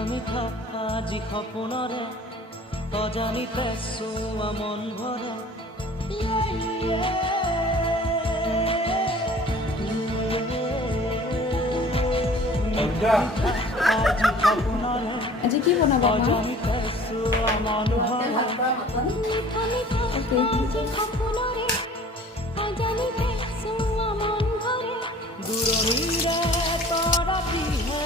মিঠা মিঠা আজি সপোনৰে অজানিতে চোৱা মন ভৰে আজি সপোনৰে আজি কি বনাবা মা? অজানিতে চোৱা মন ভৰে মিঠা মিঠা আজি সপোনৰে অজানিতে চোৱা মন ভৰে দূৰৈৰে তৰা পিহে